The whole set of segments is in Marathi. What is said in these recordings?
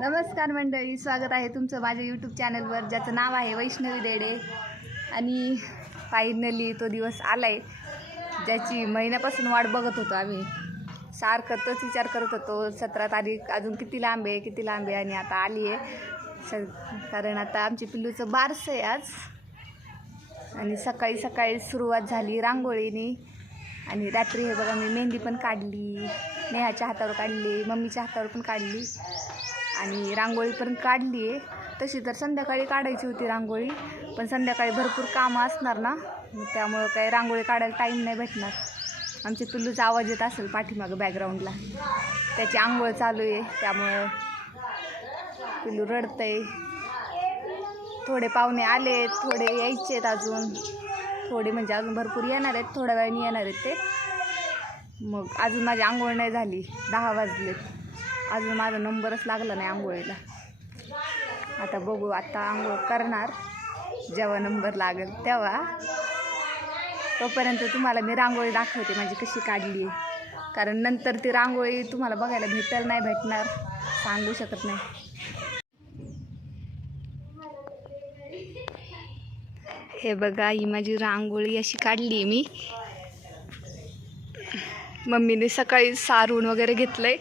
नमस्कार मंडळी स्वागत आहे तुमचं माझ्या यूट्यूब चॅनलवर ज्याचं नाव आहे वैष्णवी देडे. आणि फायनली तो दिवस आला आहे ज्याची महिन्यापासून वाट बघत होतो आम्ही. सारखं तोच विचार करत होतो सतरा तारीख अजून किती लांब आहे किती लांब आहे आणि आता आली आहे. कारण आता आमची पिल्लूचं बारसं आहे आज. आणि सकाळी सकाळी सुरुवात झाली रांगोळीने. आणि रात्री हे बघा मी मेहंदी पण काढली नेहाच्या हातावर काढली मम्मीच्या हातावर पण काढली. आणि रांगोळी पण काढली आहे. तशी तर संध्याकाळी काढायची होती रांगोळी पण संध्याकाळी भरपूर कामं असणार ना त्यामुळं काही रांगोळी काढायला टाईम नाही भेटणार. आमची पिल्लूचा आवाज येत असेल पाठीमागं बॅकग्राऊंडला त्याची आंघोळ चालू आहे त्यामुळं पिल्लू रडतंय. थोडे पाहुणे आले थोडे यायचे आहेत अजून. थोडे म्हणजे अजून भरपूर येणार आहेत थोड्या वेळाने येणार आहेत ते. मग अजून माझी आंघोळ नाही झाली दहा वाजलेत. अजून माझा नंबरच लागला नाही आंघोळीला. आता बघू आता आंघोळ करणार. जेव्हा नंबर लागेल तेव्हा. तोपर्यंत तुम्हाला मी रांगोळी दाखवते माझी कशी काढली आहे. कारण नंतर ती रांगोळी तुम्हाला बघायला भेटेल नाही भेटणार. सांगू शकत नाही. हे बघा ही माझी रांगोळी अशी काढली आहे मी. मम्मीने सकाळी सारून वगैरे घेतलंय.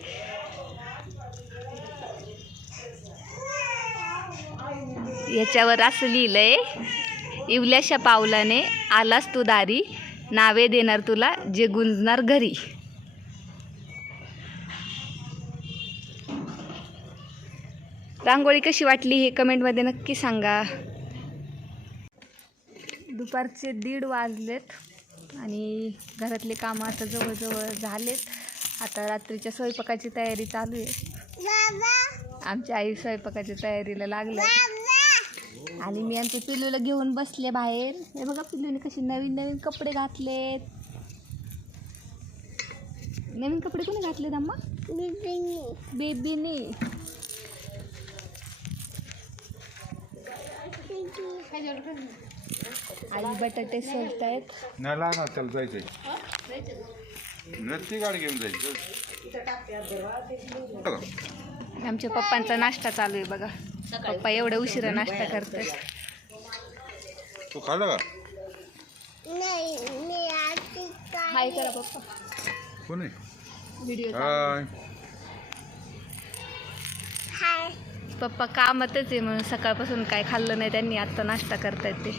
याच्यावर असं लिहिलंय इवल्याशा पावलाने आलास तू दारी नावे देणार तुला जे गुंजणार घरी. रांगोळी कशी वाटली हे कमेंटमध्ये नक्की सांगा. दुपारचे दीड वाजलेत आणि घरातले कामं आता जवळजवळ झालेत. आता रात्रीच्या स्वयंपाकाची तयारी चालू आहे. आमच्या आई स्वयंपाकाच्या तयारीला लागल्या आणि मी आमच्या पिल्लूला घेऊन बसले बाहेर. हे बघा पिल्लूने कसे नवीन नवीन कपडे घातलेत. नवीन कपडे कोणी घातलेत अम्मा? बेबीने. आई बटाटे सोलतायत. नाही लागणार त्याला जायचंय. नक्की गाडी घेऊन जायचं. आमच्या पप्पांचा नाश्ता चालू आहे बघा. पप्पा एवढा उशिरा नाश्ता करतात. तू खाल्लं का? हाय करा पप्पा. कोणी? Video hi. पप्पा कामातच आहे म्हणून सकाळपासून काय खाल्लं नाही त्यांनी आत्ता नाश्ता करतायत ते.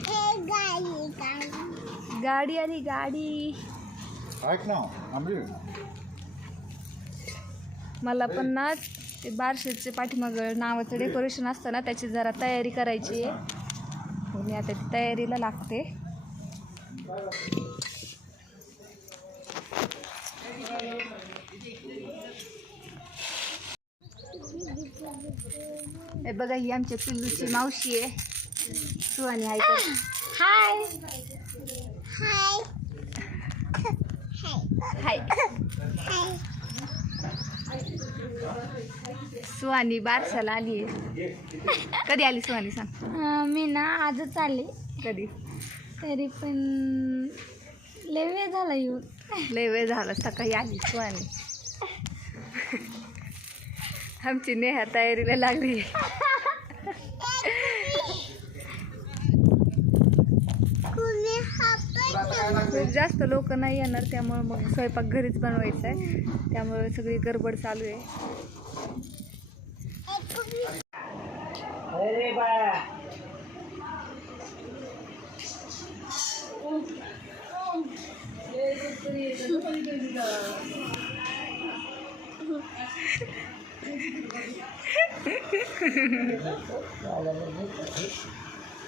गाडी आली गाडी. ऐक ना मला पण ना ते बारशेचे पाठीमागं नावाचं डेकोरेशन असतं ना त्याची जरा तयारी करायची आहे. मी आता ती तयारीला लागते. हे बघा ही आमच्या पिल्लूची मावशी आहे. सुहानी आहे तर हाय. हाय. सुहानी बारशाला आली आहे. कधी आली सुहानी सांग. मी ना आजच आले. कधी? तरी पण लय वेळ झाला येऊन. लय वेळ झाला सकाळी आली सुहानी. आमची नेहा तयारीला लागली. खूप जास्त लोक नाही येणार त्यामुळे मग स्वयंपाक घरीच बनवायचा आहे त्यामुळे सगळी गडबड चालू आहे.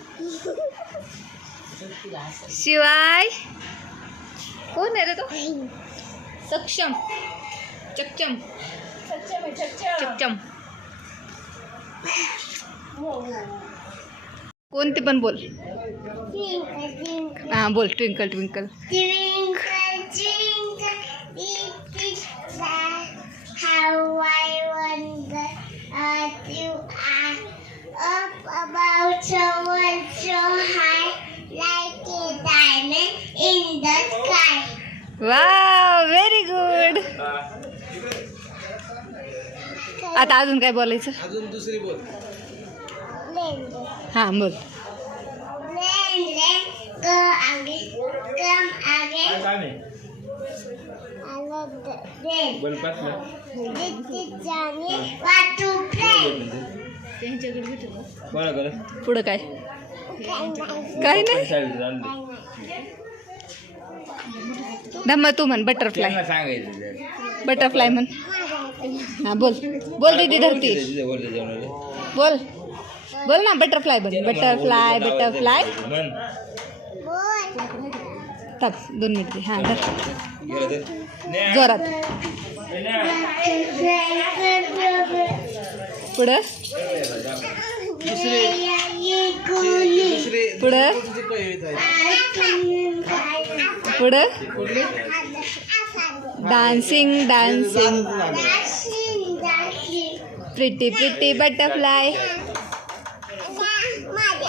शिवाय कोण आहे रे तो? सक्षम. चकचम. चकचम. कोणते पण बोल. हा बोल ट्विंकल ट्विंकल वा व्हेरी गुड आता अजून काय बोलायचं? अजून दुसरी बोल. हां बोल. पुढं काय? काय नाही. धम्मा तू म्हण बटरफ्लाय त्यांना सांगायचं बटरफ्लाय म्हण हा बोल बोल दीदी धरती तिथे बोल बोल बोल ना बटरफ्लाय बन बटरफ्लाय बटरफ्लाय म्हण boy टाक दोन मिनिट हां धर गेलं तर जोरात पुढं पुढं पुढं? Dancing dancing pretty pretty butterfly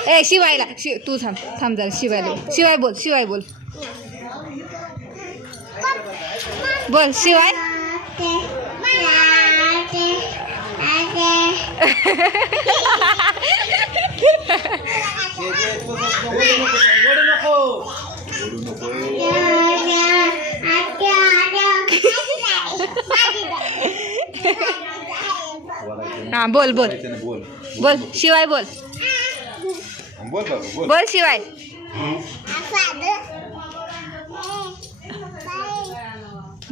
ए शिवायला. शि तू थांब थांब जरा शिवायला. शिवाय बोल शिवाय बोल. बोल शिवाय. नको. हां बोल बोल नाही, बोल बोल शिवाय बोल बोल बाबा बोल बोल शिवाय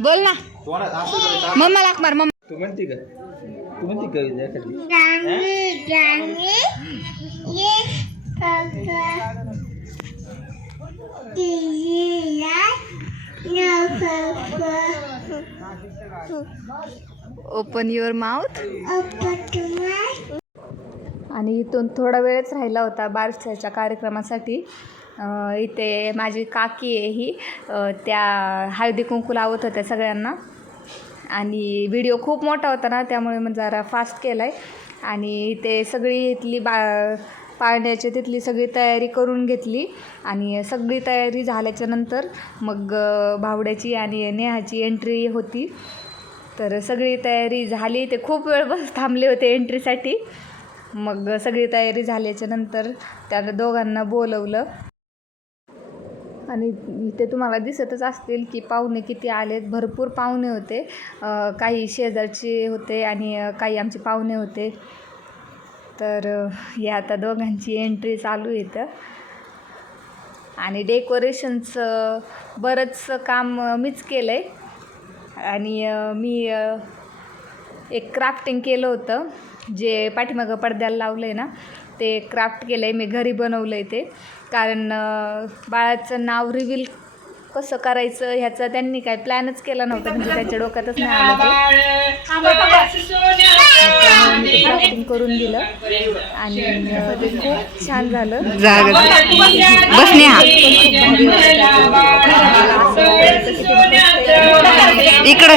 बोल ना तोंडात असं करायचं. मम्मा लाक मार मम्मा तू म्हणते का तू म्हणते कविता एखादी ओपन युअर माउथ आणि इथून थोडा वेळच राहिला होता बारशाच्या कार्यक्रमासाठी. इथे माझी काकी आहे ही. त्या हळदी कुंकू लावत होत्या सगळ्यांना. आणि व्हिडिओ खूप मोठा होता ना त्यामुळे मग जरा फास्ट केला आहे आणि इथे सगळी इथली बा पाळण्याची तिथली सगळी तयारी करून घेतली. आणि सगळी तयारी झाल्याच्यानंतर मग भावड्याची आणि नेहाची एंट्री होती. तर सगळी तयारी झाली. ते खूप वेळ बस थांबले होते एंट्रीसाठी मग सगळी तयारी झाल्याच्यानंतर त्या दोघांना बोलवलं. आणि इथे तुम्हाला दिसतच असतील की पाहुणे किती आलेत. भरपूर पाहुणे होते. काही शेजारचे होते आणि काही आमचे पाहुणे होते. तर या आता दोघांची एंट्री चालू आहे इथं. आणि डेकोरेशनचं बरंचसं काम मीच केलं आहे आणि मी एक क्राफ्टिंग केलं होतं. जे पाठीमागं पडद्याला लावलं आहे ना ते क्राफ्ट केलं आहे मी घरी बनवलं आहे ते. कारण बाळाचं नाव रिव्हील कसं करायचं ह्याचा? त्यांनी काय प्लॅनच केला नव्हता म्हणजे त्याच्या डोक्यातच नाही आलं ते. करून दिलं. आणि खूप छान झालं. इकडे.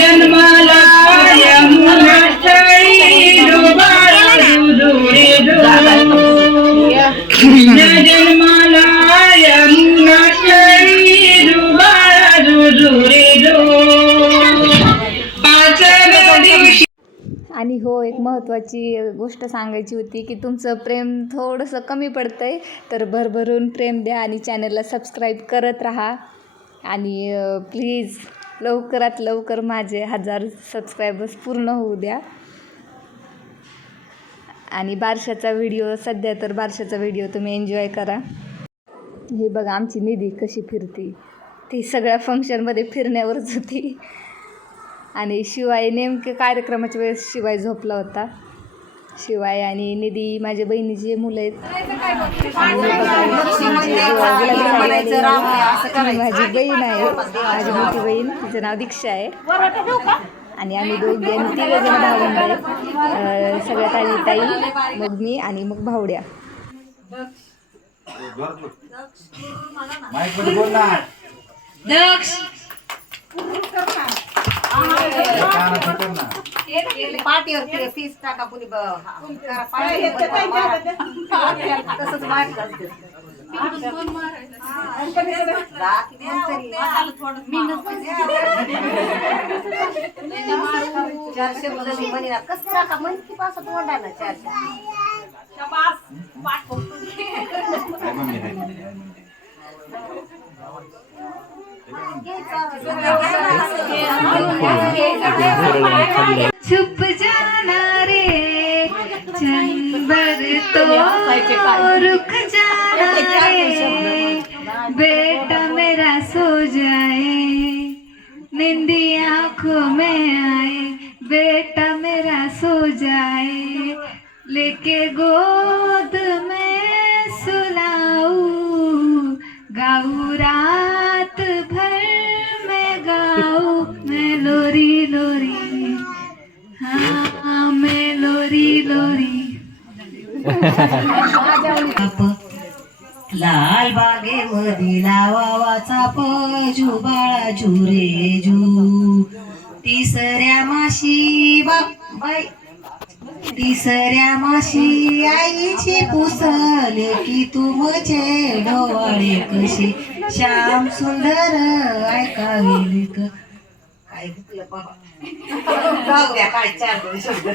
आणि हो एक महत्त्वाची गोष्ट सांगायची होती की तुमचं प्रेम थोडंसं कमी पडतं आहे तर भरभरून प्रेम द्या आणि चॅनलला सबस्क्राईब करत राहा. आणि प्लीज लवकरात लवकर माझे हजार सबस्क्रायबर्स पूर्ण होऊ द्या. आणि बारशाचा व्हिडिओ सध्या तर बारशाचा व्हिडिओ तुम्ही एन्जॉय करा. हे बघा आमची निधी कशी फिरती. ती सगळ्या फंक्शनमध्ये फिरण्यावरच होती. आणि शिवाय नेमके कार्यक्रमाच्या वेळेस शिवाय झोपला होता. शिवाय आणि निधी माझ्या बहिणीची मुलं आहेत. माझी बहीण आहे. माझी मोठी बहीण तिचं नाव दीक्षा आहे. आणि आम्ही दोघी आणि तिघ जण भावंड आहे अं, सगळ्यात आधी ताई मग मी आणि मग भावड्या. दक्ष. कानात ठेव ना. पाठीवर ते फीस टाका कुणी. तसंच मार करते. राख कोणतरी. चार शब्द मी म्हणेन. कसं राखा म्हण की पासत ओढायला चार छुप जाना रे, चंबर तो रुक जाना रे। बेटा मेरा सो जाए, निंदी आँखों में आए। बेटा मेरा सो जाए, लेके गोद लाल बागे मधी लावाचा पजू बाळा झुरे जू. तिसऱ्या माशी बाई. तिसऱ्या माशी आईची पुसल की तुमचे डोळे कशी श्याम सुंदर ऐकावी ऐकलं बाबा. जाऊ द्या काय चार दोन शब्द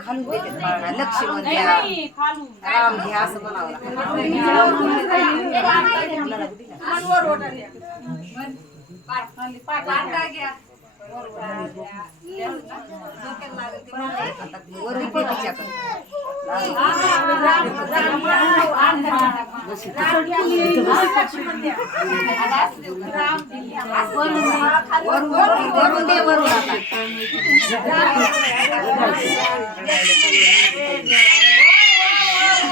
खालून देते बाळाला लक्ष्मण घ्या राम घ्या असं म्हणावं लागतं वरून ते तिच्याकडे वरून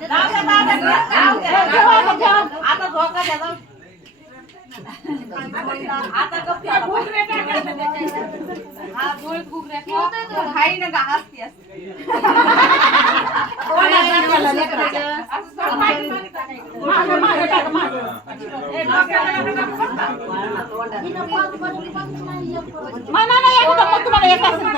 आता करायचं लक्ष्मण म्हणा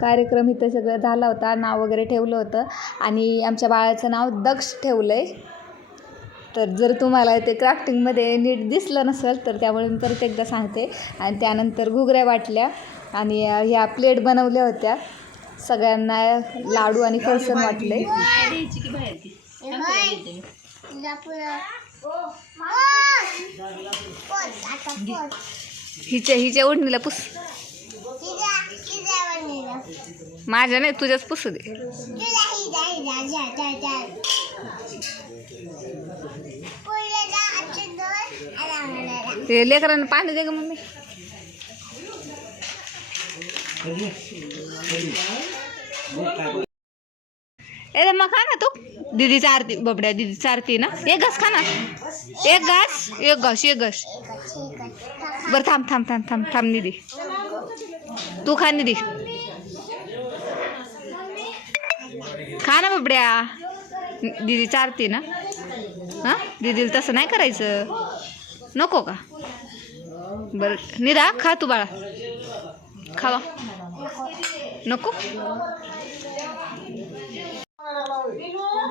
कार्यक्रम इथं सगळं झाला होता नाव वगैरे ठेवलं होतं आणि आमच्या बाळाचं नाव दक्ष ठेवलं आहे तर जर तुम्हाला ते क्राफ्टिंगमध्ये नीट दिसलं नसेल तर त्यामुळे मी परत एकदा सांगते. आणि त्यानंतर घुगऱ्या वाटल्या आणि ह्या प्लेट बनवल्या होत्या. सगळ्यांना लाडू आणि फरसन वाटले. हिच्या हिच्या ओढणीला पुस. हिजा हिजा बनलेलं माझ्या नाही तुझ्याच पुसू दे. लेकरांना पाणी दे ग मम्मी. ए मग खा ना तू. दीदी चारती बबड्या दीदी चारती ना. एक घास खा ना. एक घास एक घास एक घास. बरं थांब थांब थांब थांब थांब निधी. तू खा निधी. खा ना बबड्या. दीदी चारती ना. हां? दीदीला तसं नाही करायचं. नको का? बरं निरा खा तू बाळा. खावा. नको?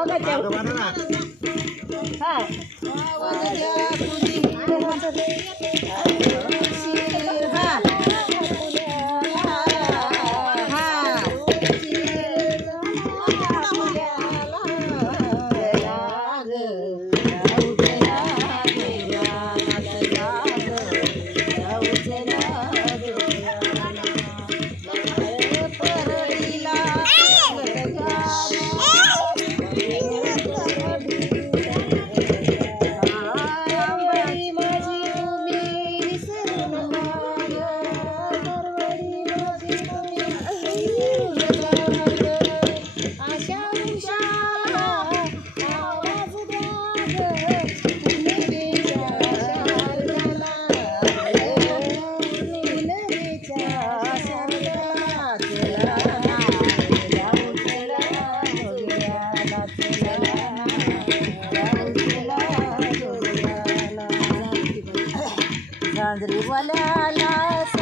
मगाच्या हा voilà la